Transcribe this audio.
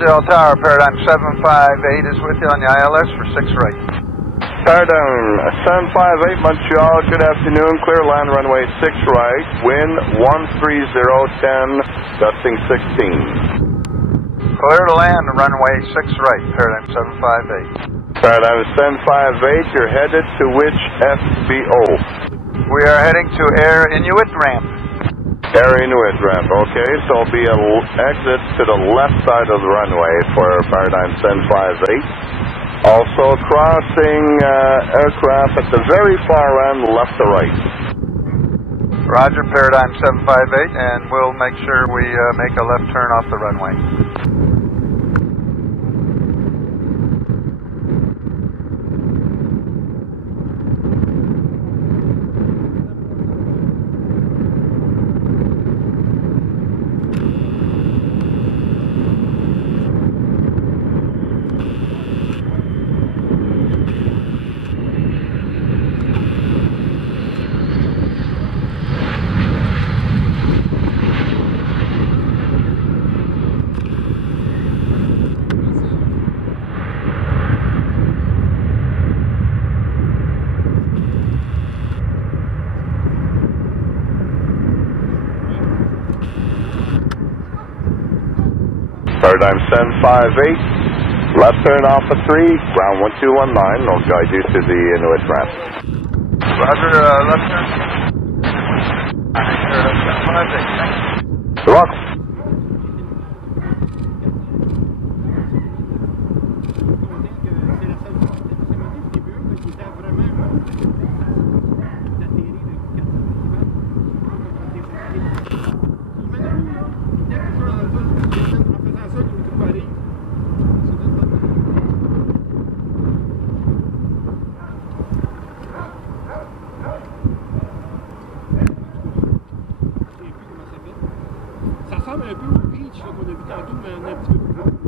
Montreal Tower, Paradigm 758 is with you on the ILS for 6 right. Paradigm 758 Montreal, good afternoon. Clear land runway 6 right, wind 13010, gusting 16. Clear to land, runway 6 right, Paradigm 758. Paradigm 758, you're headed to which FBO? We are heading to Air Inuit ramp. Air Inuit ramp, okay, so it'll be an exit to the left side of the runway for Paradigm 758. Also crossing aircraft at the very far end, left to right. Roger, Paradigm 758, and we'll make sure we make a left turn off the runway. Paradigm 758, left turn off of 3, ground 1219, will guide you to the Inuit ramp. Roger, left turn. Paradigm 758, thanks. You're welcome. Ça ressemble un peu au beach qu'on a vu tantôt, mais on a un petit peu plus gros.